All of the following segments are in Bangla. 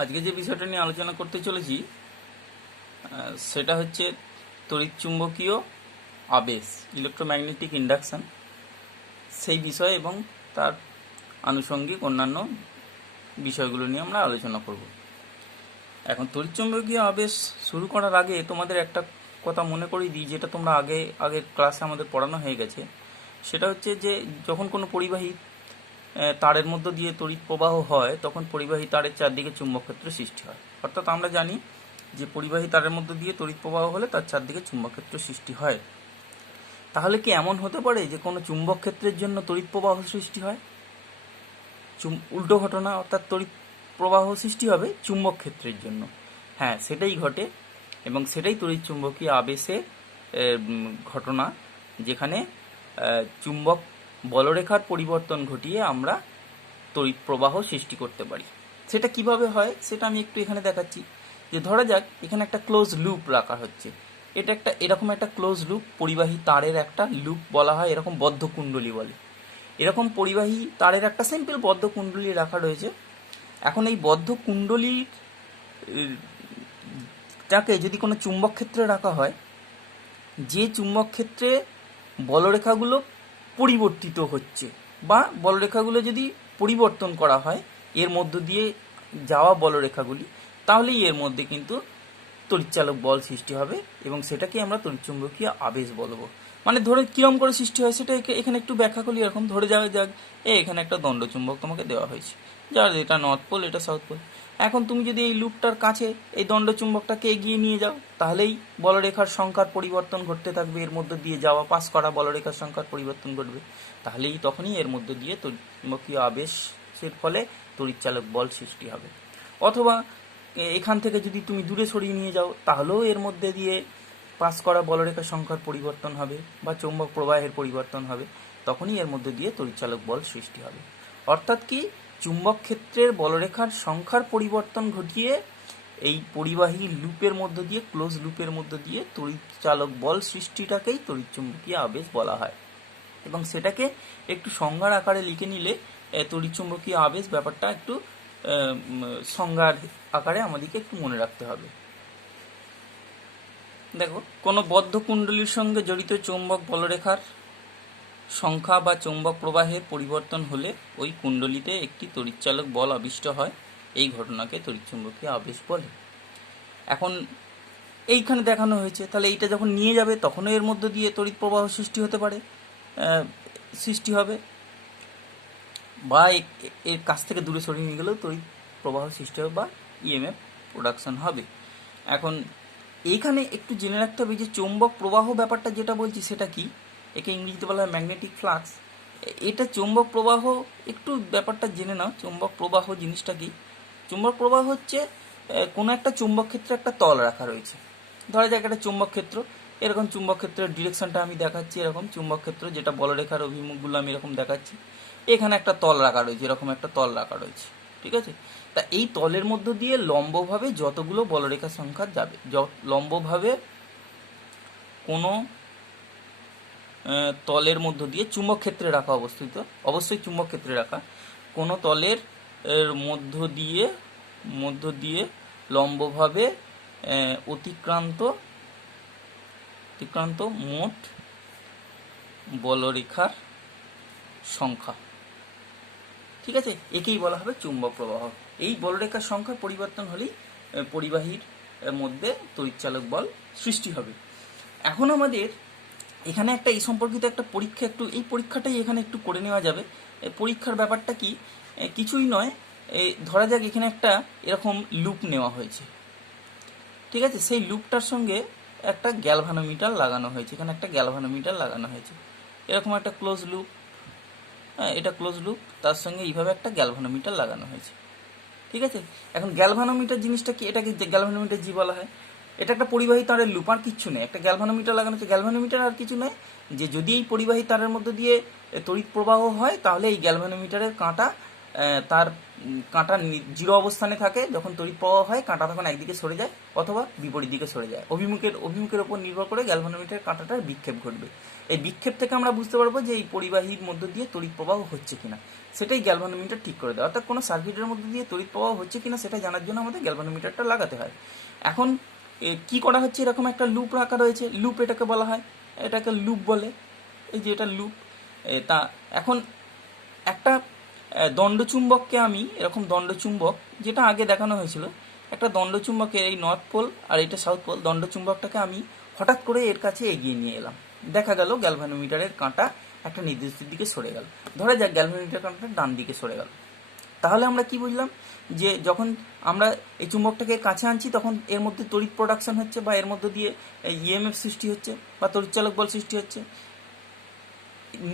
আজকে যে বিষয়টা নিয়ে আলোচনা করতে চলেছি সেটা হচ্ছে তড়িৎচুম্বকীয় আবেশ, ইলেকট্রোম্যাগনেটিক ইন্ডাকশন, সেই বিষয় এবং তার আনুষঙ্গিক অন্যান্য বিষয়গুলো নিয়ে আমরা আলোচনা করব। এখন তড়িৎচুম্বকীয় আবেশ শুরু করার আগে তোমাদের একটা কথা মনে করিয়ে দিই, যেটা তোমরা আগের ক্লাসে আমাদের পড়ানো হয়ে গেছে। সেটা হচ্ছে যে যখন কোনো পরিবাহী তারের মধ্য দিয়ে তড়িৎ প্রবাহ হয়, তখন পরিবাহী তারের চারদিকে চুম্বক ক্ষেত্র সৃষ্টি হয়। অর্থাৎ আমরা জানি যে পরিবাহী তারের মধ্য দিয়ে তড়িৎ প্রবাহ হলে তার চারদিকে চুম্বক ক্ষেত্র সৃষ্টি হয়। তাহলে কি এমন হতে পারে যে কোনো চুম্বক ক্ষেত্রের জন্য তড়িৎ প্রবাহ সৃষ্টি হয়? উল্টো ঘটনা, অর্থাৎ তড়িৎ প্রবাহ সৃষ্টি হবে চুম্বক ক্ষেত্রের জন্য। হ্যাঁ, সেটাই ঘটে এবং সেটাই তড়িৎচুম্বকীয় আবেশে ঘটনা, যেখানে চুম্বক বলরেখার পরিবর্তন ঘটিয়ে আমরা তড়িৎ প্রবাহ সৃষ্টি করতে পারি। সেটা কিভাবে হয় সেটা আমি একটু এখানে দেখাচ্ছি। যে ধরা যাক এখানে একটা ক্লোজ লুপ রাখা হচ্ছে, এটা একটা এরকম একটা ক্লোজ লুপ, পরিবাহী তারের একটা লুপ বলা হয়, এরকম বদ্ধ কুণ্ডলী বলে। এরকম পরিবাহী তারের একটা সিম্পল বদ্ধ কুণ্ডলী রাখা রয়েছে। এখন এই বদ্ধ কুণ্ডলীর তাকে যদি কোনো চুম্বক ক্ষেত্রে রাখা হয়, যে চুম্বক ক্ষেত্রে বলরেখাগুলো পরিবর্তিত হচ্ছে বা বলরেখাগুলো যদি পরিবর্তন করা হয় এর মধ্য দিয়ে যাওয়া বলরেখাগুলি, তাহলেই এর মধ্যে কিন্তু তড়িৎচালক বল সৃষ্টি হবে এবং সেটাকে আমরা তড়িৎচুম্বকীয় আবেশ বলবো। মানে ধরে কিরম করে সৃষ্টি হয় সেটা এখানে একটু ব্যাখ্যা করি। এরকম ধরে যাওয়া যাক এখানে একটা দণ্ডচুম্বক তোমাকে দেওয়া হয়েছে, যার এটা নর্থ পোল, এটা সাউথ পোল। এখন তুমি যদি এই লুপটার কাছে এই দণ্ডচুম্বকটাকে এগিয়ে নিয়ে যাও, তাহলেই বলরেখার সংখ্যার পরিবর্তন ঘটতে থাকবে, এর মধ্যে দিয়ে যাওয়া পাস করা বলরেখার সংখ্যার পরিবর্তন ঘটবে। তাহলেই তখনই এর মধ্যে দিয়ে তড়িৎচুম্বকীয় আবেশের ফলে তড়িৎচালক বল সৃষ্টি হবে। অথবা এখান থেকে যদি তুমি দূরে সরিয়ে নিয়ে যাও, তাহলেও এর মধ্যে দিয়ে পাস করা বলরেখার সংখ্যার পরিবর্তন হবে বা চৌম্বক প্রবাহের পরিবর্তন হবে, তখনই এর মধ্যে দিয়ে তড়িৎচালক বল সৃষ্টি হবে। অর্থাৎ কি, চুম্বক ক্ষেত্রের বলরেখার সংখ্যার পরিবর্তন ঘটিয়ে এই পরিবাহী লুপের মধ্য দিয়ে, ক্লোজ লুপের মধ্য দিয়ে তড়িৎচালক বল সৃষ্টিটাকেই তড়িৎচুম্বকীয় আবেশ বলা হয়। এবং সেটাকে একটু সংজ্ঞার আকারে লিখে নিলে তড়িৎচুম্বকীয় আবেশ ব্যাপারটা একটু সংজ্ঞার আকারে আমাদেরকে একটু মনে রাখতে হবে। দেখো, কোনো বদ্ধ কুণ্ডলীর সঙ্গে জড়িত চৌম্বক বলরেখার সংখ্যা বা চৌম্বক প্রবাহের পরিবর্তন হলে ওই কুণ্ডলীতে একটি তড়িৎচালক বল আবিষ্ট হয়। এই ঘটনাকে তড়িৎচুম্বকীয় আবেশ বলে। এখন এইখানে দেখানো হয়েছে, তাহলে এইটা যখন নিয়ে যাবে তখনও এর মধ্য দিয়ে তড়িৎ প্রবাহ সৃষ্টি হতে পারে, সৃষ্টি হবে, বা এর কাছ থেকে দূরে সরিয়ে নিয়ে গেলেও তড়িৎ প্রবাহ সৃষ্টি হবে বা ইএমএফ প্রোডাকশন হবে। এখন এইখানে একটু জেনে রাখতে হবে যে চৌম্বক প্রবাহ ব্যাপারটা যেটা বলছি সেটা কি, একে ইংরেজিতে বলা হয় ম্যাগনেটিক ফ্লাক্স। এটা চৌম্বক প্রবাহ, একটু ব্যাপারটা জেনে নাও। চৌম্বক প্রবাহ জিনিসটা কি? চৌম্বক প্রবাহ হচ্ছে কোনো একটা চৌম্বক ক্ষেত্রে একটা তল রাখা রয়েছে। ধরা যাক একটা চৌম্বক ক্ষেত্র, এরকম চুম্বক ক্ষেত্রের ডিরেকশনটা আমি দেখাচ্ছি, এরকম চুম্বক ক্ষেত্র যেটা বলরেখার অভিমুখগুলো আমি এরকম দেখাচ্ছি। এখানে একটা তল রাখা রয়েছে, এরকম একটা তল রাখা রয়েছে, ঠিক আছে? তা এই তলের মধ্য দিয়ে লম্বভাবে যতগুলো বলরেখার সংখ্যা যাবে, লম্বভাবে কোনো তলের মধ্য দিয়ে চুম্বক ক্ষেত্রে রাখা অবস্থিত, অবশ্যই চুম্বক ক্ষেত্রে রাখা কোনো তলের মধ্য দিয়ে লম্বভাবে অতিক্রান্ত মোট বলরেখার সংখ্যা, ঠিক আছে? একেই বলা হবে চুম্বক প্রবাহ। এই বলরেখার সংখ্যা পরিবর্তন হলেই পরিবাহীর মধ্যে তড়িৎচালক বল সৃষ্টি হবে। এখন আমাদের এখানে একটা এই সম্পর্কিত একটা পরীক্ষা, এই পরীক্ষাটাই এখানে একটু করে নেওয়া যাবে। পরীক্ষার ব্যাপারটা কি, কিছুই নয়, ধরা যাক এখানে একটা এরকম লুপ নেওয়া হয়েছে, ঠিক আছে? সেই লুপটার সঙ্গে একটা গ্যালভানোমিটার লাগানো হয়েছে, এখানে একটা গ্যালভানোমিটার লাগানো হয়েছে, এরকম একটা ক্লোজ লুপ। হ্যাঁ, এটা ক্লোজ লুপ, তার সঙ্গে এইভাবে একটা গ্যালভানোমিটার লাগানো হয়েছে, ঠিক আছে? এখন গ্যালভানোমিটার জিনিসটা কি, এটাকে গ্যালভানোমিটার জি বলা হয়। এটা একটা পরিবাহী তারের লুপ, আর কিচ্ছু নেই। একটা গ্যালভানোমিটার লাগানো হচ্ছে, গ্যালভানোমিটার আর কিছু নয়, যে যদি এই পরিবাহী তারের মধ্যে দিয়ে তড়িৎ প্রবাহ হয়, তাহলে এই গ্যালভানোমিটারের কাঁটা তার কাঁটা জিরো অবস্থানে থাকে, যখন তড়িৎ প্রবাহ হয় কাঁটা তখন একদিকে সরে যায় অথবা বিপরীত দিকে সরে যায়। অভিমুখের উপর নির্ভর করে গ্যালভানোমিটার কাঁটাটার বিক্ষেপ ঘটবে। এই বিক্ষেপ থেকে আমরা বুঝতে পারবো যে এই পরিবাহীর মধ্য দিয়ে তড়িৎ প্রবাহ হচ্ছে কিনা, সেটাই গ্যালভানোমিটার ঠিক করে দেয়। অর্থাৎ কোনো সার্কিটের মধ্যে দিয়ে তড়িৎ প্রবাহ হচ্ছে কিনা সেটা জানার জন্য আমাদের গ্যালভানোমিটারটা লাগাতে হয়। এখন কি করা হচ্ছে, এরকম একটা লুপ রাখা রয়েছে, লুপ এটাকে বলা হয়, এটাকে লুপ বলে, এই যে এটা লুপ। তা এখন একটা দণ্ডচুম্বককে আমি এরকম দণ্ডচুম্বক, যেটা আগে দেখানো হয়েছিল, একটা দণ্ডচুম্বকের এই নর্থ পোল আর এটা সাউথ পোল, দণ্ডচুম্বকটাকে আমি হঠাৎ করে এর কাছে এগিয়ে নিয়ে এলাম, দেখা গেল গ্যালভানোমিটারের কাঁটা একটা নির্দিষ্ট দিকে সরে গেল। ধরা যাক গ্যালভানোমিটার কাঁটাটা ডান দিকে সরে গেল। তাহলে আমরা কি বুঝলাম, যে যখন আমরা এই চুম্বকটাকে কাছে আনছি তখন এর মধ্যে তড়িৎ প্রোডাকশন হচ্ছে, বা এর মধ্যে দিয়ে ইএমএফ সৃষ্টি হচ্ছে বা তড়িৎচালক বল সৃষ্টি হচ্ছে।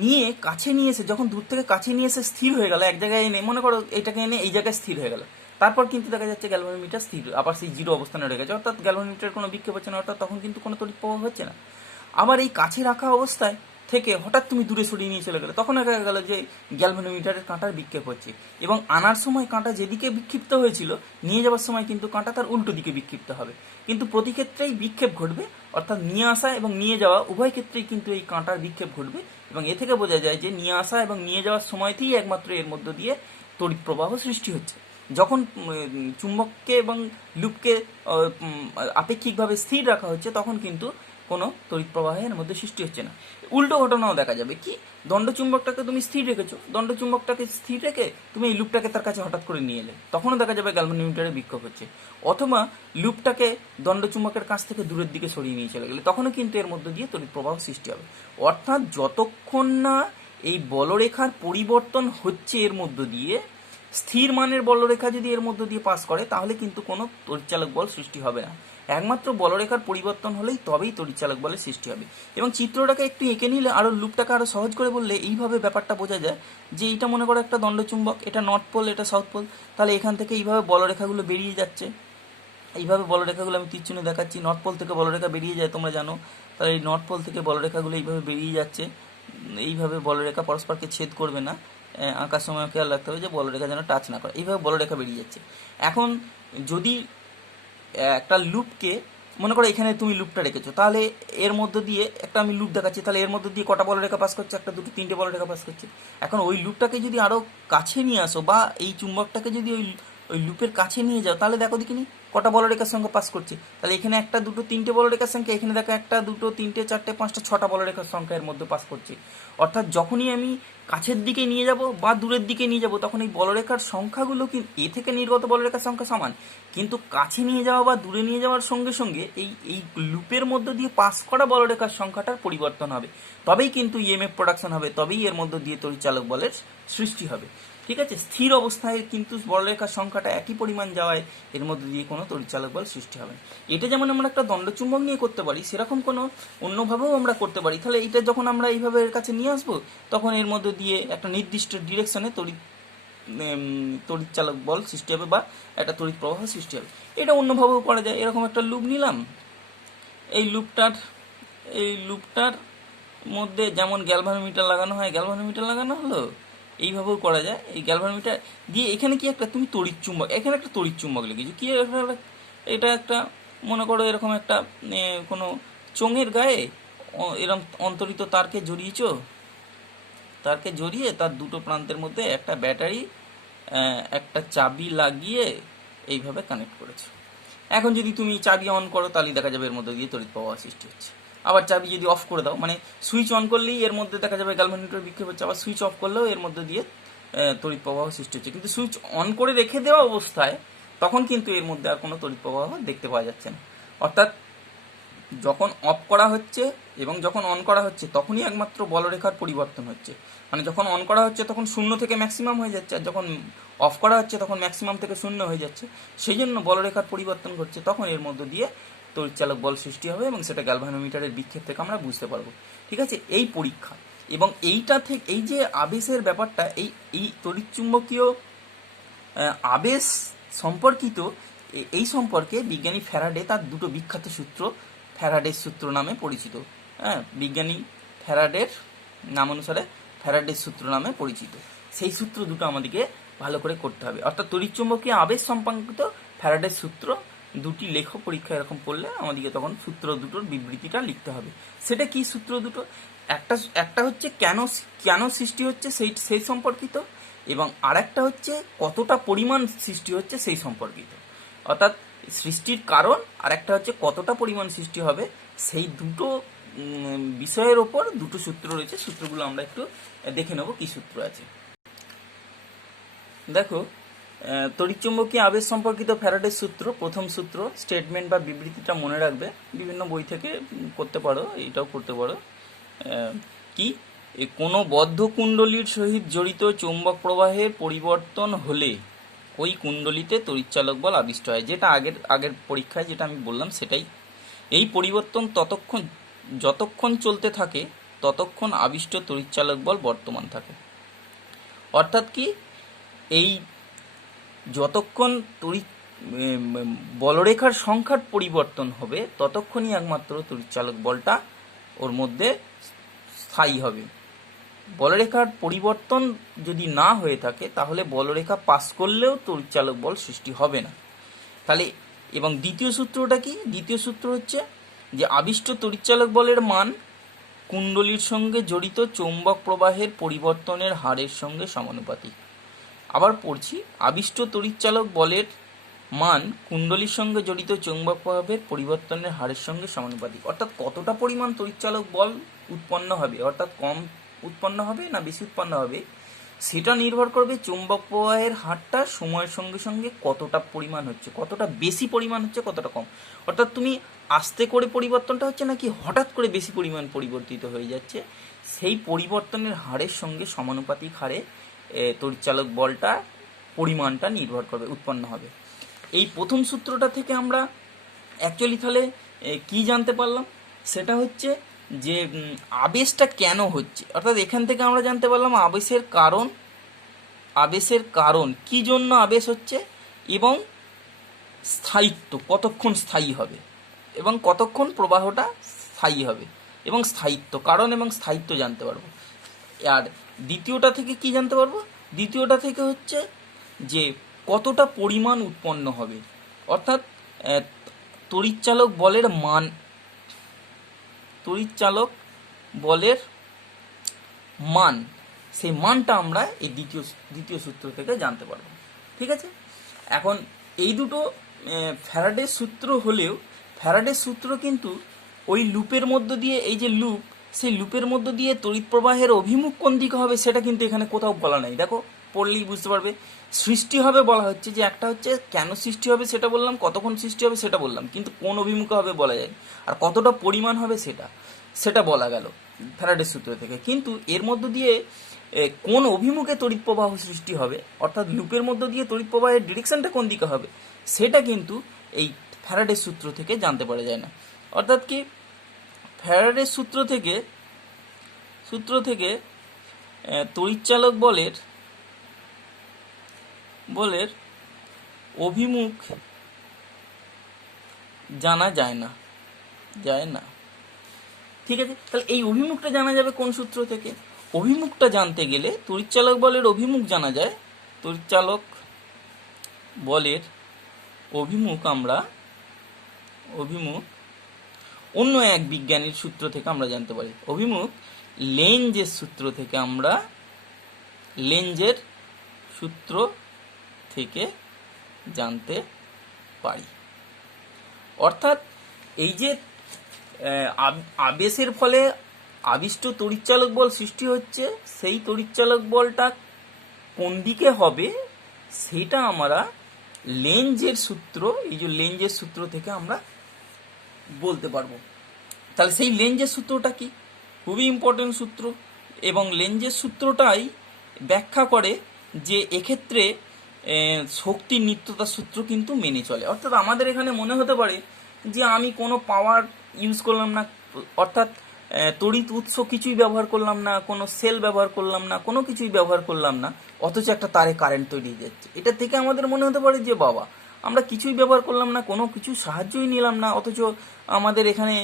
নিয়ে কাছে নিয়ে এসে, যখন দূর থেকে কাছে নিয়ে এসে স্থির হয়ে গেল এক জায়গায় এনে, মনে করো এটাকে এনে এই জায়গায় স্থির হয়ে গেল, তারপর কিন্তু দেখা যাচ্ছে গ্যালভানোমিটার স্থির, আবার সেই জিরো অবস্থানে রয়ে গেছে, অর্থাৎ গ্যালভানোমিটারের কোনো বিক্ষেপ হচ্ছে না, অর্থাৎ তখন কিন্তু কোনো তড়িৎ প্রবাহ হচ্ছে না। আবার এই কাছে রাখা অবস্থায় থেকে হঠাৎ তুমি দূরে সরিয়ে নিয়ে চলে গেলে, তখন দেখা গেল যে গ্যালভানোমিটারের কাঁটার বিক্ষেপ হচ্ছে, এবং আনার সময় কাঁটা যেদিকে বিক্ষিপ্ত হয়েছিল, নিয়ে যাওয়ার সময় কিন্তু কাঁটা তার উল্টো দিকে বিক্ষিপ্ত হবে। কিন্তু প্রতি ক্ষেত্রেই বিক্ষেপ ঘটবে, অর্থাৎ নিয়ে আসা এবং নিয়ে যাওয়া উভয় ক্ষেত্রেই কিন্তু এই কাঁটার বিক্ষেপ ঘটবে। এবং এ থেকে বোঝা যায় যে নিয়ে আসা এবং নিয়ে যাওয়ার সময়তেই একমাত্র এর মধ্য দিয়ে তড়িৎ প্রবাহ সৃষ্টি হচ্ছে। যখন চুম্বককে এবং লুপকে আপেক্ষিকভাবে স্থির রাখা হচ্ছে, তখন কিন্তু কোনো তড়িৎ প্রবাহের মধ্যে সৃষ্টি হচ্ছে না। উল্টো ঘটনাও দেখা যাবে, কি দণ্ডচুম্বকটাকে তুমি স্থির রেখেছো, দণ্ডচুম্বকটাকে স্থির রেখে তুমি এই লুপটাকে তার কাছে হঠাৎ করে নিয়ে এলে, তখনও দেখা যাবে গ্যালভানোমিটারে বিক্ষোভ হচ্ছে। অথবা লুপটাকে দণ্ডচুম্বকের কাছ থেকে দূরের দিকে সরিয়ে নিয়ে চলে গেলে, তখনও কিন্তু এর মধ্য দিয়ে তড়িৎ প্রবাহ সৃষ্টি হবে। অর্থাৎ যতক্ষণ না এই বলরেখার পরিবর্তন হচ্ছে এর মধ্য দিয়ে, স্থির মানের বলরেখা যদি এর মধ্য দিয়ে পাস করে, তাহলে কিন্তু কোনো তড়িৎচালক বল সৃষ্টি হবে না। একমাত্র বলরেখার পরিবর্তন হলেই তবেই তড়িৎচালক বলের সৃষ্টি হবে। এবং চিত্রটাকে একটু এঁকে নিলে, আরও লুপটাকে আরও সহজ করে বললে এইভাবে ব্যাপারটা বোঝা যায় যে এইটা মনে করো একটা দণ্ডচুম্বক, এটা নর্থ পোল, এটা সাউথ পোল, তাহলে এখান থেকে এইভাবে বলরেখাগুলো বেরিয়ে যাচ্ছে, এইভাবে বলরেখাগুলো আমি তীরচিহ্নে দেখাচ্ছি, নর্থ পোল থেকে বলরেখা বেরিয়ে যায় তোমরা জানো, তাহলে এই নর্থ পোল থেকে বলরেখাগুলো এইভাবে বেরিয়ে যাচ্ছে, এইভাবে বলরেখা পরস্পরকে ছেদ করবে না, আঁকার সময় খেয়াল রাখতে হবে যে বলরেখা যেন টাচ না করে, এইভাবে বলরেখা বেরিয়ে যাচ্ছে। এখন যদি একটা লুপকে, মনে করো এখানে তুমি লুপটা রেখেছো, তাহলে এর মধ্যে দিয়ে একটা আমি লুপ দেখাচ্ছি, তাহলে এর মধ্যে দিয়ে কটা বলরেখা পাস করছে, একটা দুটো তিনটে বলরেখা পাস করছে। এখন ওই লুপটাকে যদি আরো কাছে নিয়ে আসো, বা এই চুম্বকটাকে যদি ওই ওই লুপের কাছে নিয়ে যাও, তাহলে দেখো দেখিনি কটা বলরেখার সঙ্গে পাস করছে। তাহলে এখানে একটা দুটো তিনটে বলরেখার সংখ্যা, এখানে দেখো একটা দুটো তিনটে চারটে পাঁচটা ছটা বলরেখার সংখ্যা এর মধ্যে পাস করছে। অর্থাৎ যখনই আমি কাছের দিকে নিয়ে যাব বা দূরের দিকে নিয়ে যাব, তখন এই বলরেখার সংখ্যাগুলো কি এ থেকে নির্গত বলরেখার সংখ্যা সমান, কিন্তু কাছে নিয়ে যাওয়া বা দূরে নিয়ে যাওয়ার সঙ্গে সঙ্গে এই এই লুপের মধ্য দিয়ে পাস করা বলরেখার সংখ্যাটার পরিবর্তন হবে, তবেই কিন্তু ইএমএফ প্রোডাকশন হবে, তবেই এর মধ্য দিয়ে তড়িৎচালক বলের সৃষ্টি হবে। ঠিক আছে, স্থির অবস্থায় কিন্তু বলরেখার সংখ্যাটা একই পরিমাণ যাওয়ায় এর মধ্যে দিয়ে কোনো তড়িৎচালক বল সৃষ্টি হবে না। এটা যেমন আমরা একটা দণ্ডচুম্বক নিয়ে করতে পারি, সেরকম কোনো অন্যভাবেও আমরা করতে পারি। তাহলে এটা যখন আমরা এইভাবে এর কাছে নিয়ে আসবো, তখন এর মধ্যে দিয়ে একটা নির্দিষ্ট ডিরেকশনে তড়িৎচালক বল সৃষ্টি হবে, বা একটা তড়িৎ প্রবাহ সৃষ্টি হবে। এটা অন্যভাবেও করা যায়। এরকম একটা লুপ নিলাম, এই লুপটার মধ্যে যেমন গ্যালভানোমিটার লাগানো হয়, গ্যালভানোমিটার লাগানো হলো, এইভাবেও করা যায়। এই গ্যালভানোমিটার দিয়ে এখানে কি একটা তুমি তড়িৎ চুম্বক, এখানে একটা তড়িৎ চুম্বক লিখেছো, কি এটা একটা, মনে করো এরকম একটা কোনো চোঙের গায়ে এরকম অন্তরিত তারকে জড়িয়েছো, তারকে জড়িয়ে তার দুটো প্রান্তের মধ্যে একটা ব্যাটারি, একটা চাবি লাগিয়ে এইভাবে কানেক্ট করেছো। এখন যদি তুমি চাবি অন করো, তাহলে দেখা যাবে এর মধ্যে দিয়ে তড়িৎ প্রবাহ সৃষ্টি হচ্ছে। আবার চাবি যদি অফ করে দাও, মানে সুইচ অন করলেই এর মধ্যে দেখা যাবে গ্যালভানোমিটার বিক্ষেপ হচ্ছে, আবার সুইচ অফ করলেও এর মধ্যে দিয়ে তড়িৎ প্রবাহ সৃষ্টি হচ্ছে। কিন্তু সুইচ অন করে রেখে দেওয়া অবস্থায় তখন কিন্তু এর মধ্যে আর কোনো তড়িৎ প্রবাহ দেখতে পাওয়া যাচ্ছে না। অর্থাৎ যখন অফ করা হচ্ছে এবং যখন অন করা হচ্ছে, তখনই একমাত্র বলরেখার পরিবর্তন হচ্ছে। মানে যখন অন করা হচ্ছে তখন শূন্য থেকে ম্যাক্সিমাম হয়ে যাচ্ছে, আর যখন অফ করা হচ্ছে তখন ম্যাক্সিমাম থেকে শূন্য হয়ে যাচ্ছে। সেই জন্য বলরেখার পরিবর্তন ঘটছে, তখন এর মধ্য দিয়ে তড়িৎচালক বল সৃষ্টি হবে, এবং সেটা গ্যালভানোমিটারের বিক্ষেপ থেকে আমরা বুঝতে পারবো। ঠিক আছে, এই পরীক্ষা এবং এইটা থেকে এই যে আবেশের ব্যাপারটা, এই তড়িৎচুম্বকীয় আবেশ সম্পর্কিত, এই সম্পর্কে বিজ্ঞানী ফ্যারাডে তার দুটো বিখ্যাত সূত্র, ফ্যারাডের সূত্র নামে পরিচিত। বিজ্ঞানী ফ্যারাডের নাম অনুসারে ফ্যারাডের সূত্র নামে পরিচিত। সেই সূত্র দুটো আমাদেরকে ভালো করে করতে হবে। অর্থাৎ তড়িৎচুম্বকীয় আবেশ সম্পর্কিত ফ্যারাডের সূত্র দুটি লেখো পরীক্ষা এরকম পড়লে আমাদেরকে তখন সূত্র দুটোর বিবৃতিটা লিখতে হবে। সেটা কি সূত্র দুটো? একটা হচ্ছে কেন সৃষ্টি হচ্ছে সেই সম্পর্কিত, এবং আরেকটা হচ্ছে কতটা পরিমাণ সৃষ্টি হচ্ছে সেই সম্পর্কিত। অর্থাৎ সৃষ্টির কারণ, আর একটা হচ্ছে কতটা পরিমাণ সৃষ্টি হবে, সেই দুটো বিষয়ের ওপর দুটো সূত্র রয়েছে। সূত্রগুলো আমরা একটু দেখে নেব কি সূত্র আছে। দেখো, তড়িৎচুম্বকীয় আবেশ সম্পর্কিত ফ্যারাডের সূত্র, প্রথম সূত্র, স্টেটমেন্ট বা বিবৃতিটা মনে রাখবে, বিভিন্ন বই থেকে করতে পারো, এটাও করতে পারো। কি, কোনো বদ্ধ কুণ্ডলীর সহিত জড়িত চৌম্বক প্রবাহের পরিবর্তন হলে ওই কুণ্ডলীতে তড়িৎচালক বল আবিষ্ট হয়। যেটা আগের পরীক্ষায় যেটা আমি বললাম সেটাই। এই পরিবর্তন যতক্ষণ চলতে থাকে ততক্ষণ আবিষ্ট তড়িৎচালক বল বর্তমান থাকে। অর্থাৎ কি, এই যতক্ষণ বলরেখার সংখ্যার পরিবর্তন হবে ততক্ষণই একমাত্র তড়িৎচালক বলটা ওর মধ্যে স্থায়ী হবে। বলরেখার পরিবর্তন যদি না হয়ে থাকে তাহলে বলরেখা পাস করলেও তড়িৎচালক বল সৃষ্টি হবে না। তাহলে, এবং দ্বিতীয় সূত্রটা কি? দ্বিতীয় সূত্র হচ্ছে যে আবিষ্ট তড়িৎচালক বলের মান কুণ্ডলীর সঙ্গে জড়িত চৌম্বক প্রবাহের পরিবর্তনের হারের সঙ্গে সমানুপাতিক। আবার পড়ছি, আবিষ্ট তড়িৎচালক বলের মান কুণ্ডলীর সঙ্গে জড়িত চৌম্বক প্রবাহের পরিবর্তনের হারের সঙ্গে সমানুপাতিক। অর্থাৎ কতটা পরিমাণ তড়িৎচালক বল উৎপন্ন হবে, অর্থাৎ কম উৎপন্ন হবে না বেশি উৎপন্ন হবে, সেটা নির্ভর করবে চৌম্বক প্রবাহের হারটা সময়ের সঙ্গে সঙ্গে কতটা পরিমাণ হচ্ছে, কতটা বেশি পরিমাণ হচ্ছে, কতটা কম। অর্থাৎ তুমি আস্তে করে পরিবর্তনটা হচ্ছে নাকি হঠাৎ করে বেশি পরিমাণ পরিবর্তিত হয়ে যাচ্ছে, সেই পরিবর্তনের হারের সঙ্গে সমানুপাতিক হারে তড়িৎচালক বলটা পরিমাণটা নির্ভর করবে, উৎপন্ন হবে। এই প্রথম সূত্রটা থেকে আমরা অ্যাকচুয়ালি তাহলে কি জানতে পারলাম, সেটা হচ্ছে যে আবেশটা কেন হচ্ছে। অর্থাৎ এখান থেকে আমরা জানতে পারলাম আবেশের কারণ কি জন্য আবেশ হচ্ছে, এবং স্থায়িত্ব কতক্ষণ স্থায়ী হবে, এবং কতক্ষণ প্রবাহটা স্থায়ী হবে, এবং স্থায়িত্ব, কারণ এবং স্থায়িত্ব জানতে পারবো। আর দ্বিতীয়টা থেকে কি জানতে পারবো? দ্বিতীয়টা থেকে হচ্ছে যে কতটা পরিমাণ উৎপন্ন হবে, অর্থাৎ তড়িৎচালক বলের মান, তড়িৎচালক বলের মান, সেই মানটা আমরা এই দ্বিতীয় সূত্র থেকে জানতে পারবো। ঠিক আছে, এখন এই দুটো ফ্যারাডের সূত্র হলেও ফ্যারাডের সূত্র কিন্তু ওই লুপের মধ্য দিয়ে, এই যে লুপ, সেই লুপের মধ্য দিয়ে তড়িৎ প্রবাহের অভিমুখ কোন দিকে হবে সেটা কিন্তু এখানে কোথাও বলা নাই। দেখো, পড়লেই বুঝতে পারবে। সৃষ্টি হবে বলা হচ্ছে, যে একটা হচ্ছে কেন সৃষ্টি হবে সেটা বললাম, কতক্ষণ সৃষ্টি হবে সেটা বললাম, কিন্তু কোন অভিমুখে হবে বলা যায়, আর কতটা পরিমাণ হবে সেটা বলা গেল ফ্যারাডের সূত্র থেকে। কিন্তু এর মধ্য দিয়ে কোন অভিমুখে তড়িৎ প্রবাহ সৃষ্টি হবে, অর্থাৎ লুপের মধ্য দিয়ে তড়িৎ প্রবাহের ডিরেকশনটা কোন দিকে হবে, সেটা কিন্তু এই ফ্যারাডের সূত্র থেকে জানতে পারা যায় না। অর্থাৎ কি, ফ্যারাডের সূত্র থেকে তড়িৎচালক বলের অভিমুখ জানা যায় না। ঠিক আছে, তাহলে এই অভিমুখটা জানা যাবে কোন সূত্র থেকে? অভিমুখটা জানতে গেলে তড়িৎচালক বলের অভিমুখ জানা যায়। তড়িৎচালক বলের অভিমুখ অন্য এক বিজ্ঞানীর সূত্র থেকে আমরা জানতে পারি। অভিমুখ লেঞ্জের সূত্র থেকে জানতে পারি। অর্থাৎ এই যে আবেশের ফলে আবিষ্ট তড়িৎচালক বল সৃষ্টি হচ্ছে, সেই তড়িৎচালক বলটা কোন দিকে হবে সেটা আমরা লেঞ্জের সূত্র থেকে আমরা বলতে পারবো। তাহলে সেই লেঞ্জের সূত্রটা কি? খুবই ইম্পর্টেন্ট সূত্র, এবং লেঞ্জের সূত্রটাই ব্যাখ্যা করে যে এক্ষেত্রে শক্তির নিত্যতার সূত্র কিন্তু মেনে চলে। অর্থাৎ আমাদের এখানে মনে হতে পারে যে আমি কোনো পাওয়ার ইউজ করলাম না, অর্থাৎ তড়িৎ উৎস কিছুই ব্যবহার করলাম না, কোনো সেল ব্যবহার করলাম না, কোনো কিছুই ব্যবহার করলাম না, অথচ একটা তারে কারেন্ট তৈরি হয়ে যাচ্ছে। এটা থেকে আমাদের মনে হতে পারে যে বাবা, আমরা কিছুই ব্যবহার করলাম না, কোনো কিছু সাহায্যই নিলাম না, অথচ আমাদের এখানে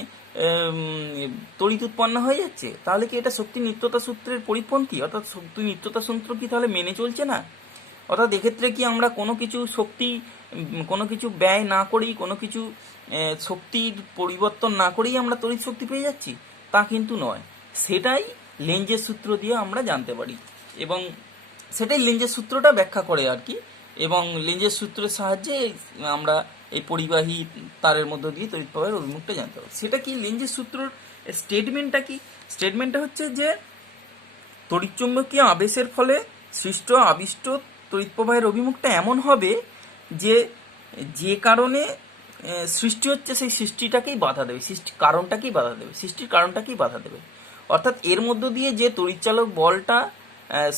তড়িৎ উৎপন্ন হয়ে যাচ্ছে, তাহলে কি এটা শক্তি নিত্যতা সূত্রের পরিপন্থী? অর্থাৎ শক্তি নিত্যতা সূত্র কি তাহলে মেনে চলছে না? অর্থাৎ এক্ষেত্রে কি আমরা কোনো কিছু শক্তি কোনো কিছু ব্যয় না করেই, কোনো কিছু শক্তির পরিবর্তন না করেই আমরা তড়িৎ শক্তি পেয়ে যাচ্ছি? তা কিন্তু নয়। সেটাই লেঞ্জের সূত্র দিয়ে আমরা জানতে পারি, এবং সেটাই লেঞ্জের সূত্রটা ব্যাখ্যা করে আর কি। এবং লেঞ্জের সূত্রের সাহায্যে আমরা এই পরিবাহী তারের মধ্য দিয়ে তড়িৎ প্রবাহের অভিমুখটা জানতে পারি। সেটা কি লেঞ্জের সূত্রর স্টেটমেন্টটা কি? স্টেটমেন্টটা হচ্ছে যে তড়িৎচুম্বকীয় আবেশের ফলে সৃষ্ট আবিষ্ট তড়িৎ প্রবাহের অভিমুখটা এমন হবে যে যে কারণে সৃষ্টি হচ্ছে সেই সৃষ্টিটাকেই বাধা দেবে, সৃষ্টির কারণটাকেই বাধা দেবে। অর্থাৎ এর মধ্য দিয়ে যে তড়িৎচালক বলটা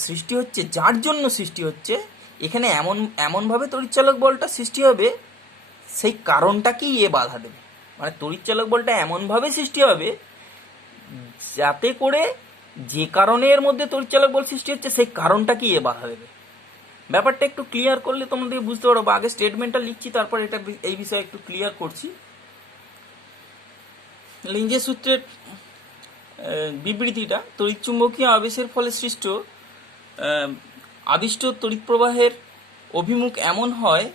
সৃষ্টি হচ্ছে, যার জন্য সৃষ্টি হচ্ছে, এখানে এমনভাবে তড়িৎচালক বলটা সৃষ্টি হবে সেই কারণটাকেই এ বাধা দেবে। মানে তড়িৎচালক বলটা এমনভাবে সৃষ্টি হবে যাতে করে যে কারণে এর মধ্যে তড়িৎচালক বল সৃষ্টি হচ্ছে সেই কারণটাকেই এ বাধা দেবে। ব্যাপারটা একটু ক্লিয়ার করলে তোমাদের বুঝতে পারো। বা আগে স্টেটমেন্টটা লিখছি, তারপর এটা এই বিষয়ে একটু ক্লিয়ার করছি। লেঞ্জের সূত্রের বিবৃতিটা, তড়িৎচুম্বকীয় আবেশের ফলে সৃষ্ট আবিষ্ট তড়িৎ প্রবাহের অভিমুখ এমন হয়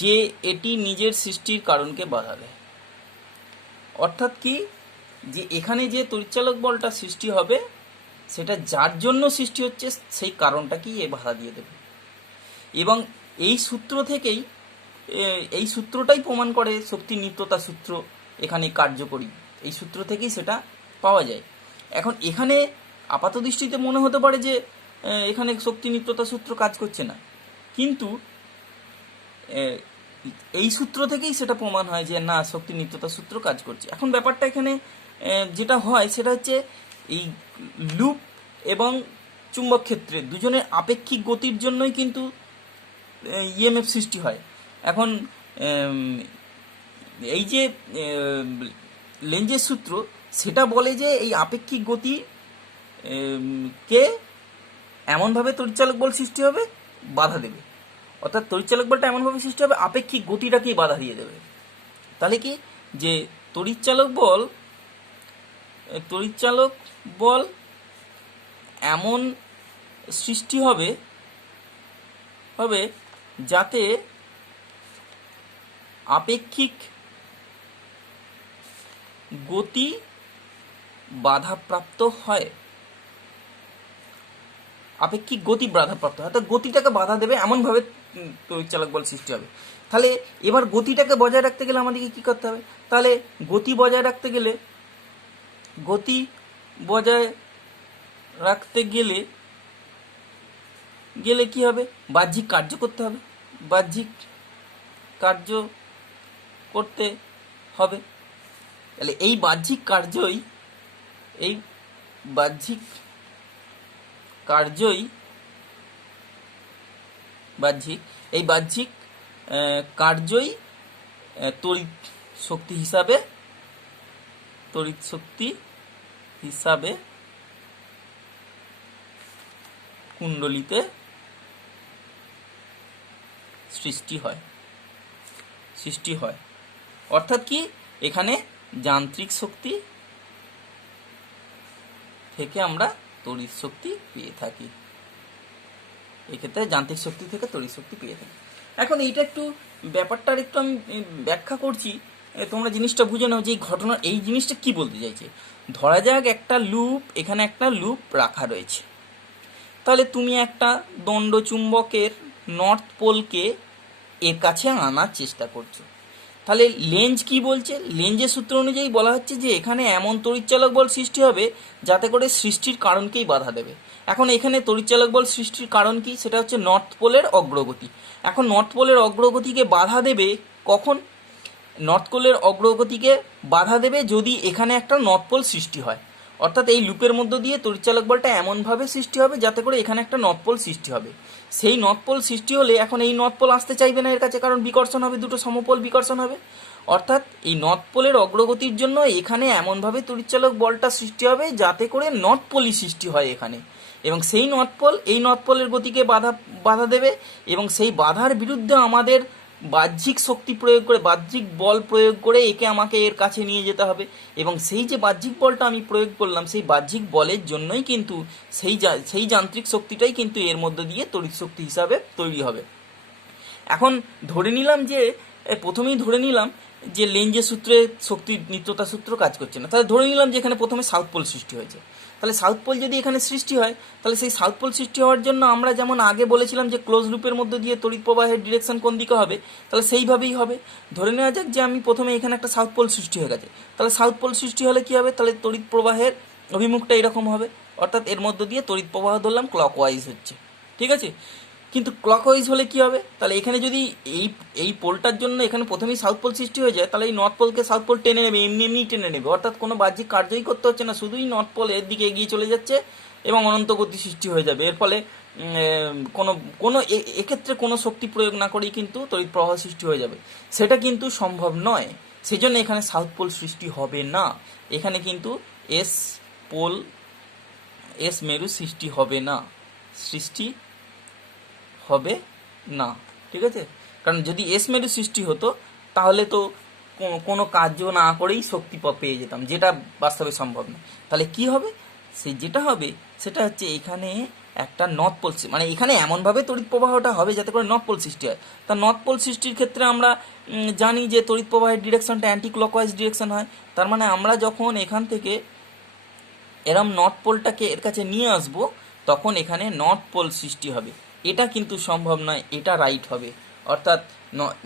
যে এটি নিজের সৃষ্টির কারণকে বাধা দেয়। অর্থাৎ কি, যে এখানে যে তড়িৎচালক বলটা সৃষ্টি হবে সেটা যার জন্য সৃষ্টি হচ্ছে সেই কারণটাকেই এ বাধা দিয়ে দেবে। এবং এই সূত্র থেকেই, এই সূত্রটাই প্রমাণ করে শক্তি নিত্যতা সূত্র এখানে কার্যকরী। এই সূত্র থেকেই সেটা পাওয়া যায়। এখন এখানে আপাত দৃষ্টিতে মনে হতে পারে যে এখানে শক্তি নিত্যতা সূত্র কাজ করছে না, কিন্তু এই সূত্র থেকেই সেটা প্রমাণ হয় যে না, শক্তি নিত্যতা সূত্র কাজ করছে। এখন ব্যাপারটা এখানে যেটা হয় সেটা হচ্ছে এই লুপ এবং চুম্বক ক্ষেত্রে দুজনের আপেক্ষিক গতির জন্যই কিন্তু ইএমএফ সৃষ্টি হয়। এখন এই যে লেঞ্জের সূত্র সেটা বলে যে এই আপেক্ষিক গতি কে এমনভাবে তড়িৎচালক বল সৃষ্টি হবে বাধা দেবে। অর্থাৎ তড়িৎচালক বলটা এমনভাবে সৃষ্টি হবে আপেক্ষিক গতিটাকেই বাধা দিয়ে দেবে। তাহলে কি, যে তড়িৎচালক বল এমন সৃষ্টি হবে যাতে আপেক্ষিক গতি বাধাপ্রাপ্ত হয়। আপেক্ষিক গতি বাধাপ্রাপ্ত হয়, অর্থাৎ গতিটাকে বাধা দেবে এমনভাবে তড়িৎচালক বল সৃষ্টি হবে। তাহলে এবার গতিটাকে বজায় রাখতে গেলে আমাদেরকে কি করতে হবে? তাহলে গতি বজায় রাখতে গেলে কি হবে? বাহ্যিক কার্য করতে হবে। তাহলে এই বাহ্যিক কার্যই তড়িৎ শক্তি হিসাবে কুণ্ডলিতে সৃষ্টি হয়। অর্থাৎ কি, এখানে যান্ত্রিক শক্তি থেকে আমরা তড়িৎ শক্তি পেয়ে থাকি। এক্ষেত্রে যান্ত্রিক শক্তি থেকে তড়িৎ শক্তি পেয়ে থাকি। এখন এইটা একটু ব্যাপারটার একটু আমি ব্যাখ্যা করছি, তোমরা জিনিসটা বুঝে নাও যে এই ঘটনা, এই জিনিসটা কি বলতে চাইছে। ধরা যাক এখানে একটা লুপ রাখা রয়েছে। তাহলে তুমি একটা দণ্ডচুম্বকের নর্থ পোলকে এর কাছে আনার চেষ্টা করছো। তাহলে লেঞ্জ কি বলছে? লেঞ্জের সূত্র অনুযায়ী বলা হচ্ছে যে এখানে এমন তড়িৎচালক বল সৃষ্টি হবে যাতে করে সৃষ্টির কারণকেই বাধা দেবে। এখন এখানে তড়িৎচালক বল সৃষ্টির কারণ কি? সেটা হচ্ছে নর্থ পোলের অগ্রগতি। এখন নর্থ পোলের অগ্রগতিকে বাধা দেবে কখন? নর্থ পোলের অগ্রগতিকে বাধা দেবে যদি এখানে একটা নর্থ পোল সৃষ্টি হয়। অর্থাৎ এই লুপের মধ্য দিয়ে তড়িৎচালক বলটা এমনভাবে সৃষ্টি হবে যাতে করে এখানে একটা নর্থ পোল সৃষ্টি হবে। সেই নর্থ পোল সৃষ্টি হলে এখন এই নর্থ পোল আসতে চাইবে না এর কাছে, কারণ বিকর্ষণ হবে, দুটো সমপোল বিকর্ষণ হবে। অর্থাৎ এই নর্থ পোলের অগ্রগতির জন্য এখানে এমনভাবে তড়িৎচালক বলটা সৃষ্টি হবে যাতে করে নর্থ পোলই সৃষ্টি হয় এখানে, এবং সেই নর্থ পোল এই নর্থ পোলের গতিকে বাধা দেবে, এবং সেই বাধার বিরুদ্ধে আমাদের বাহ্যিক শক্তি প্রয়োগ করে, বাহ্যিক বল প্রয়োগ করে একে আমাকে এর কাছে নিয়ে যেতে হবে, এবং সেই যে বাহ্যিক বলটা আমি প্রয়োগ করলাম সেই বাহ্যিক বলের জন্যই কিন্তু সেই যান্ত্রিক শক্তিটাই কিন্তু এর মধ্যে দিয়ে তড়িৎ শক্তি হিসাবে তৈরি হবে। এখন ধরে নিলাম যে প্রথমেই ধরে নিলাম যে লেঞ্জের সূত্রে শক্তির নিত্যতা সূত্র কাজ করছে না, তাহলে ধরে নিলাম যে এখানে প্রথমে সাউথ পোল সৃষ্টি হয়েছে। তাহলে সাউথ পোল যদি এখানে সৃষ্টি হয়, তাহলে সেই সাউথ পোল সৃষ্টি হওয়ার জন্য আমরা যেমন আগে বলেছিলাম যে ক্লোজ লুপের মধ্যে দিয়ে তড়িৎ প্রবাহের ডিরেকশন কোন দিকে হবে, তাহলে সেইভাবেই হবে। ধরে নেওয়া যাক যে আমি প্রথমে এখানে একটা সাউথ পোল সৃষ্টি হয়ে গেছে, তাহলে সাউথ পোল সৃষ্টি হলে কী হবে, তাহলে তড়িৎ প্রবাহের অভিমুখটা এরকম হবে, অর্থাৎ এর মধ্যে দিয়ে তড়িৎ প্রবাহ ধরলাম ক্লকওয়াইজ হচ্ছে, ঠিক আছে। কিন্তু ক্লকওয়াইজ হলে কি হবে, তাহলে এখানে যদি এই পোলটার জন্য এখানে প্রথমেই সাউথ পোল সৃষ্টি হয়ে যায়, তাহলে এই নর্থ পোলকে সাউথ পোল টেনে নেবে, এমনিই টেনে নেবে, অর্থাৎ কোনো বাহ্যিক কার্যই করতে হচ্ছে না, শুধুই নর্থ পোল এর দিকে এগিয়ে চলে যাচ্ছে এবং অনন্ত গতি সৃষ্টি হয়ে যাবে। এর ফলে কোনো এক্ষেত্রে কোনো শক্তি প্রয়োগ না করেই কিন্তু তড়িৎ প্রবাহ সৃষ্টি হয়ে যাবে, সেটা কিন্তু সম্ভব নয়। সেই জন্য এখানে সাউথ পোল সৃষ্টি হবে না, এখানে কিন্তু এস মেরু সৃষ্টি হবে না, ঠিক আছে। কারণ যদি এস মেরু সৃষ্টি হতো তাহলে তো কোনো কার্য না করেই শক্তি পেয়ে যেতাম, যেটা বাস্তবে সম্ভব না। তাহলে কি হবে, যেটা হবে সেটা হচ্ছে এখানে একটা নর্থ পোল, মানে এখানে এমনভাবে তড়িৎ প্রবাহটা হবে যাতে করে নর্থ পোল সৃষ্টি হয়। তা নর্থ পোল সৃষ্টির ক্ষেত্রে আমরা জানি যে তড়িৎ প্রবাহের ডিরেকশনটা অ্যান্টি ক্লকওয়াইজ ডিরেকশন হয়। তার মানে আমরা যখন এখান থেকে এরম নর্থ পোলটাকে এর কাছে নিয়ে আসবো তখন এখানে নর্থ পোল সৃষ্টি হবে। এটা কিন্তু সম্ভব নয়, এটা রাইট হবে, অর্থাৎ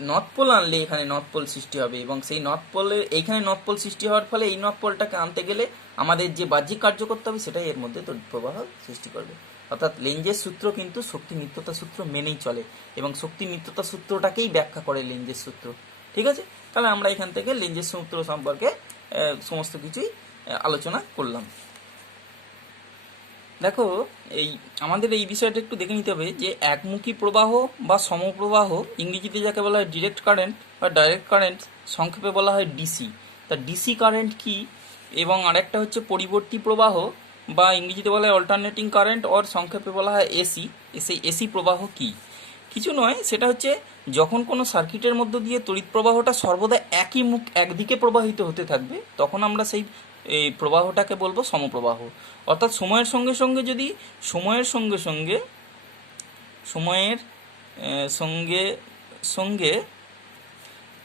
নর্থ পোল আনলে এখানে নর্থ পোল সৃষ্টি হবে, এবং সেই নর্থ পোলের এইখানে নর্থ পোল সৃষ্টি হওয়ার ফলে এই নর্থ পোলটাকে আনতে গেলে আমাদের যে বাহ্যিক কার্য করতে হবে সেটাই এর মধ্যে তড়িৎ প্রবাহ সৃষ্টি করবে। অর্থাৎ লেঞ্জের সূত্র কিন্তু শক্তি নিত্যতা সূত্র মেনেই চলে, এবং শক্তি নিত্যতা সূত্রটাকেই ব্যাখ্যা করে লেঞ্জের সূত্র, ঠিক আছে। তাহলে আমরা এখান থেকে লেঞ্জের সূত্র সম্পর্কে সমস্ত কিছুই আলোচনা করলাম। দেখো, আমাদের এই বিষয়টা একটু দেখে নিতে হবে যে একমুখী প্রবাহ বা সমপ্রবাহ, ইংরেজিতে যাকে বলা হয় ডিরেক্ট কারেন্ট বা ডাইরেক্ট কারেন্ট, সংক্ষেপে বলা হয় ডিসি। তা ডিসি কারেন্ট কি, এবং আরেকটা হচ্ছে পরিবর্তী প্রবাহ বা ইংরেজিতে বলা হয় অল্টারনেটিং কারেন্ট, ওর সংক্ষেপে বলা হয় এসি। সেই এসি প্রবাহ কি? কিছু নয়, সেটা হচ্ছে যখন কোনো সার্কিটের মধ্য দিয়ে তড়িৎ প্রবাহটা সর্বদা একদিকে প্রবাহিত হতে থাকবে তখন আমরা সেই এই প্রবাহটাকে বলবো সমপ্রবাহ। অর্থাৎ সময়ের সঙ্গে সঙ্গে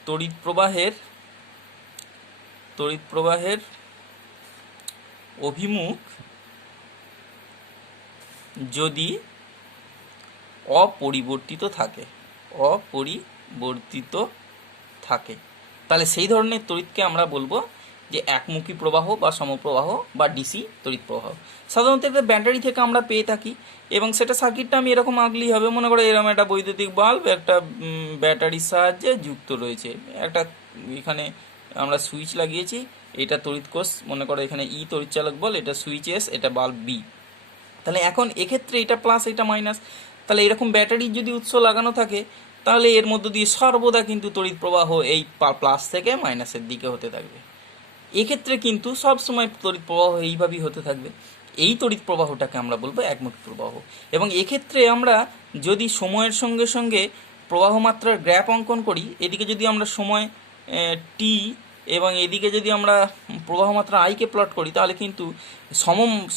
তড়িৎ প্রবাহের অভিমুখ যদি অপরিবর্তিত থাকে তাহলে সেই ধরনের তড়িৎকে আমরা বলবো যে একমুখী প্রবাহ বা সমপ্রবাহ বা ডিসি তড়িৎ প্রবাহ। সাধারণত এটা ব্যাটারি থেকে আমরা পেয়ে থাকি, এবং সেটা সার্কিটটা আমি এরকম আঁকলেই হবে। মনে করো এরকম একটা বৈদ্যুতিক বাল্ব একটা ব্যাটারির সাহায্যে যুক্ত রয়েছে, একটা এখানে আমরা সুইচ লাগিয়েছি, এটা তড়িৎ কোষ, মনে করো এখানে ই তড়িৎচালক বল, এটা সুইচ এস, এটা বাল্ব বি। তাহলে এখন এক্ষেত্রে এটা প্লাস এটা মাইনাস, তাহলে এরকম ব্যাটারির যদি উৎস লাগানো থাকে তাহলে এর মধ্য দিয়ে সর্বদা কিন্তু তড়িৎ প্রবাহ এই প্লাস থেকে মাইনাসের দিকে হতে থাকবে। এক্ষেত্রে কিন্তু সবসময় তড়িৎ প্রবাহ এইভাবেই হতে থাকবে। এই তড়িৎ প্রবাহটাকে আমরা বলবো একমুখী প্রবাহ। এবং এক্ষেত্রে আমরা যদি সময়ের সঙ্গে সঙ্গে প্রবাহ মাত্রার গ্রাফ অঙ্কন করি, এদিকে যদি আমরা সময় টি এবং এদিকে যদি আমরা প্রবাহ মাত্রা আইকে প্লট করি, তাহলে কিন্তু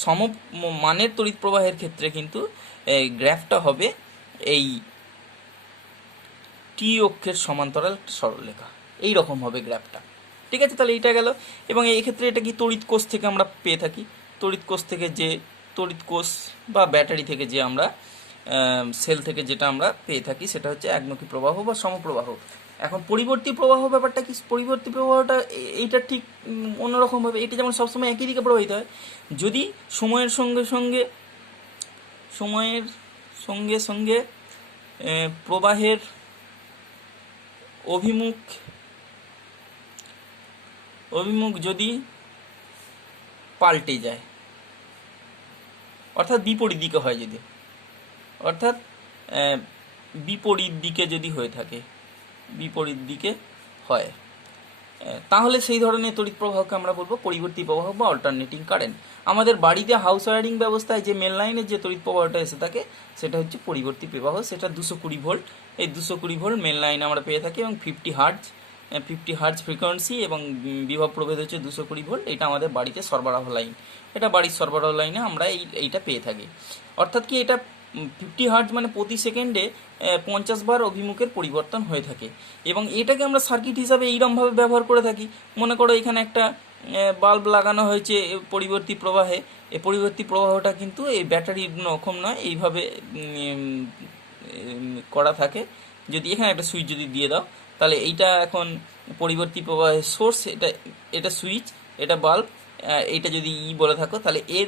সম মানের তড়িৎ প্রবাহের ক্ষেত্রে কিন্তু গ্রাফটা হবে এই টি অক্ষের সমান্তরাল সরলরেখা, এই রকম হবে গ্রাফটা, ঠিক আছে। তাহলে এইটা গেল। এবং এই ক্ষেত্রে এটা কি তড়িৎ কোষ থেকে আমরা পেয়ে থাকি, তড়িৎ কোষ বা ব্যাটারি থেকে যে আমরা সেল থেকে যেটা আমরা পেয়ে থাকি সেটা হচ্ছে একমুখী প্রবাহ বা সমপ্রবাহ। এখন পরিবর্তী প্রবাহ ব্যাপারটা কি? পরিবর্তী প্রবাহটা এইটা ঠিক অন্যরকমভাবে, এটা যেমন সবসময় একই দিকে প্রবাহিত হয়, যদি সময়ের সঙ্গে প্রবাহের অভিমুখ যদি পাল্টে যায়, অর্থাৎ বিপরীত দিকে হয়, যদি অর্থাৎ বিপরীত দিকে যদি হয়ে থাকে, বিপরীত দিকে হয়, তাহলে সেই ধরনের তড়িৎ প্রবাহকে আমরা বলবো পরিবর্তী প্রবাহ বা অল্টারনেটিং কারেন্ট। আমাদের বাড়িতে হাউস ওয়ারিং ব্যবস্থায় যে মেন লাইনের যে তড়িৎ প্রবাহটা এসে থাকে সেটা হচ্ছে পরিবর্তী প্রবাহ, সেটা 220 ভোল্ট। এই 220 ভোল্ট মেন লাইনে আমরা পেয়ে থাকি এবং 50 হার্জ ফ্রিকোয়েন্সি এবং বিভব প্রভেদ হচ্ছে 220 ভোল্ট। এটা আমাদের বাড়িতে সরবরাহ লাইন, এটা বাড়ির সরবরাহ লাইনে আমরা এইটা পেয়ে থাকি। অর্থাৎ কি এটা 50 হার্জ মানে প্রতি সেকেন্ডে 50 বার অভিমুখের পরিবর্তন হয়ে থাকে এবং এটাকে আমরা সার্কিট হিসাবে এইরকমভাবে ব্যবহার করে থাকি। মনে করো এখানে একটা বাল্ব লাগানো হয়েছে পরিবর্তী প্রবাহে, এই পরিবর্তী প্রবাহটা কিন্তু এই ব্যাটারির রকম নয়, এইভাবে করা থাকে। যদি এখানে একটা সুইচ যদি দিয়ে দাও তাহলে এইটা এখন পরিবর্তী প্রবাহের সোর্স, এটা সুইচ, এটা বাল্ব, এইটা যদি বলে থাকো তাহলে এর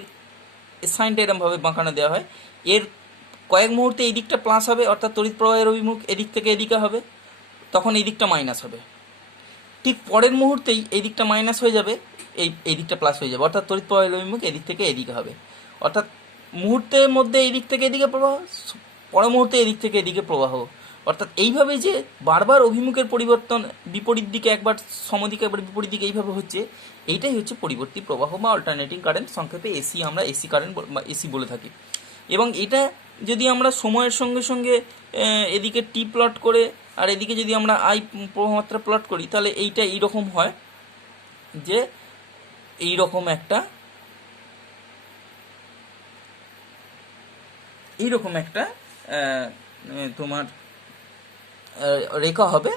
সাইনটা এরকমভাবে বাঁকানো দেওয়া হয়। এর কয়েক মুহূর্তে এই দিকটা প্লাস হবে, অর্থাৎ তড়িৎ প্রবাহের অভিমুখ এদিক থেকে এদিকে হবে, তখন এই দিকটা মাইনাস হবে। ঠিক পরের মুহূর্তেই এই দিকটা মাইনাস হয়ে যাবে, এই দিকটা প্লাস হয়ে যাবে, অর্থাৎ তড়িৎ প্রবাহের অভিমুখ এদিক থেকে এদিকে হবে। অর্থাৎ মুহূর্তের মধ্যে এই দিক থেকে এদিকে প্রবাহ, পরের মুহূর্তে এদিক থেকে এদিকে প্রবাহ। অর্থাৎ এইভাবে যে বারবার অভিমুখের পরিবর্তন, বিপরীত দিকে একবার সমদিকে একবার বিপরীত দিকে এইভাবে হচ্ছে, এইটাই হচ্ছে পরিবর্তী প্রবাহ বা অল্টারনেটিং কারেন্ট, সংক্ষেপে এসি, আমরা এসি কারেন্ট বা এসি বলে থাকি। এবং এটা যদি আমরা সময়ের সঙ্গে সঙ্গে এদিকে টি প্লট করে আর এদিকে যদি আমরা আই প্রবাহমাত্রা প্লট করি তাহলে এইটা এইরকম হয় যে এইরকম একটা তোমার রেখা হবে,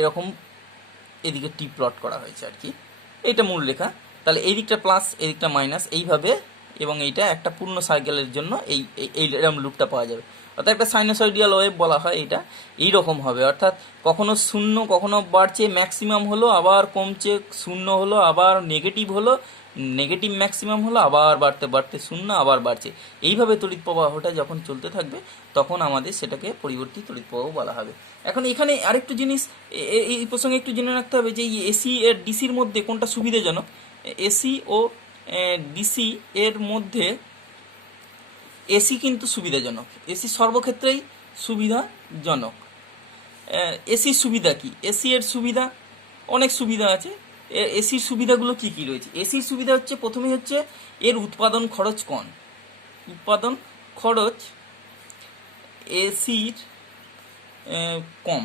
এরকম এদিকে টি প্লট করা হয়েছে আর কি, এইটা মূল রেখা। তাহলে এই দিকটা প্লাস এই দিকটা মাইনাস এইভাবে, এবং এইটা একটা পূর্ণ সাইকেলের জন্য এইরকম লুপটা পাওয়া যাবে। অর্থাৎ একটা সাইনোসয়েডিয়াল ওয়েভ বলা হয় এটা, এইরকম হবে। অর্থাৎ কখনো শূন্য, কখনো বাড়ছে, ম্যাক্সিমাম হলো আবার কমছে, শূন্য হলো আবার নেগেটিভ হলো, নেগেটিভ ম্যাক্সিমাম হলো আবার বাড়তে বাড়তে শূন্য আবার বাড়ছে। এইভাবে তড়িৎ প্রবাহটা যখন চলতে থাকবে তখন আমাদের সেটাকে পরিবর্তী তড়িৎ প্রবাহ বলা হবে। এখন এখানে আরেকটু জিনিস এই প্রসঙ্গে একটু জেনে রাখতে হবে যে এসি এর ডিসির মধ্যে কোনটা সুবিধাজনক। এসি ও ডিসি এর মধ্যে এসি কিন্তু সুবিধাজনক, এসি সর্বক্ষেত্রেই সুবিধাজনক। এসির সুবিধা কি? এসি এর সুবিধা অনেক সুবিধা আছে। এসির সুবিধাগুলো কি কি রয়েছে? এসির সুবিধা হচ্ছে, প্রথমে হচ্ছে এর উৎপাদন খরচ কম। উৎপাদন খরচ এসির কম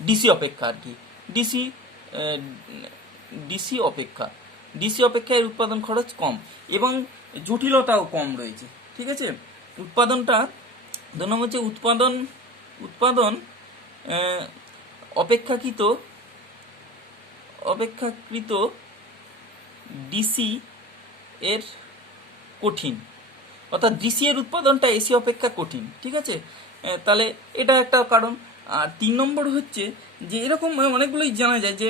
ডিসি অপেক্ষা আর কি, ডিসি অপেক্ষা এর উৎপাদন খরচ কম এবং জটিলতাও কম রয়েছে। ঠিক আছে, উৎপাদনটা দুই নম্বর হচ্ছে উৎপাদন অপেক্ষাকৃত ডিসি এর কঠিন, অর্থাৎ ডিসি এর উৎপাদনটা এসি অপেক্ষা কঠিন। ঠিক আছে, তাহলে এটা একটা কারণ। আর 3 নম্বর হচ্ছে যে এরকম অনেকগুলোই জানা যায় যে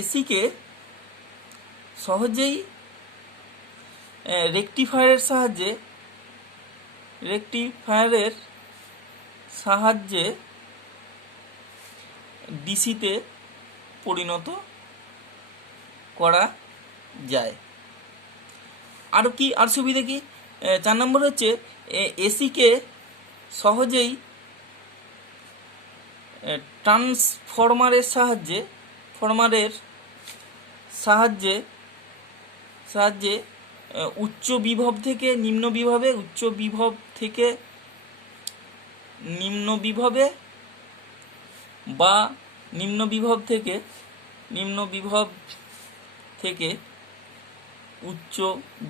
এসিকে সহজেই রেকটিফায়ারের সাহায্যে ডিসিতে পরিণত করা যায়। আর সুবিধা কি? 4 নম্বর হচ্ছে এসিকে সহজেই ট্রান্সফরমারের সাহায্যে উচ্চ বিভব থেকে নিম্ন বিভবে, উচ্চ বিভব থেকে নিম্ন বিভবে বা নিম্ন বিভব থেকে উচ্চ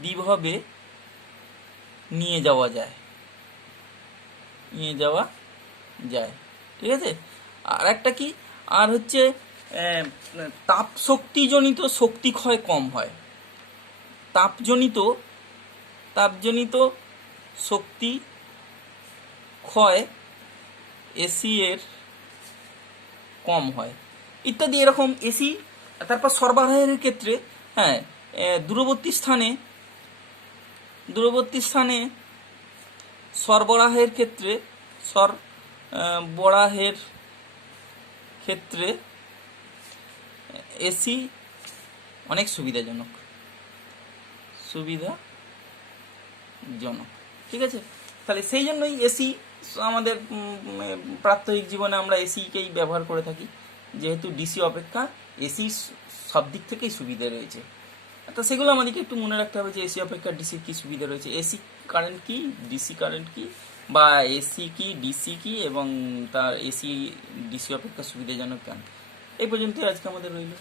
বিভবে নিয়ে যাওয়া যায়। ঠিক আছে, আর একটা কি, আর হচ্ছে তাপ শক্তিজনিত শক্তি ক্ষয় কম হয়। তাপজনিত শক্তি ক্ষয় এসি এর কম হয় ইত্যাদি। এরকম এসি তারপর সরবরাহের ক্ষেত্রে, হ্যাঁ, দূরবর্তী স্থানে সরবরাহের ক্ষেত্রে এসি অনেক সুবিধাজনক। ঠিক আছে, তাহলে সেই জন্যই এসি আমাদের প্রাত্যহিক জীবনে আমরা এসিকেই ব্যবহার করে থাকি, যেহেতু ডিসি অপেক্ষা এসি সব দিক থেকেই সুবিধে রয়েছে। তো সেগুলো আমাদেরকে একটু মনে রাখতে হবে যে এসি অপেক্ষা ডিসির কী সুবিধা রয়েছে, এসি কারেন্ট কি, ডিসি কারেন্ট কি, বা এসি কি, ডিসি কি, এবং তার এসি ডিসি অপেক্ষা সুবিধাজনক কেন। এই পর্যন্তই আজকে আমাদের রইল।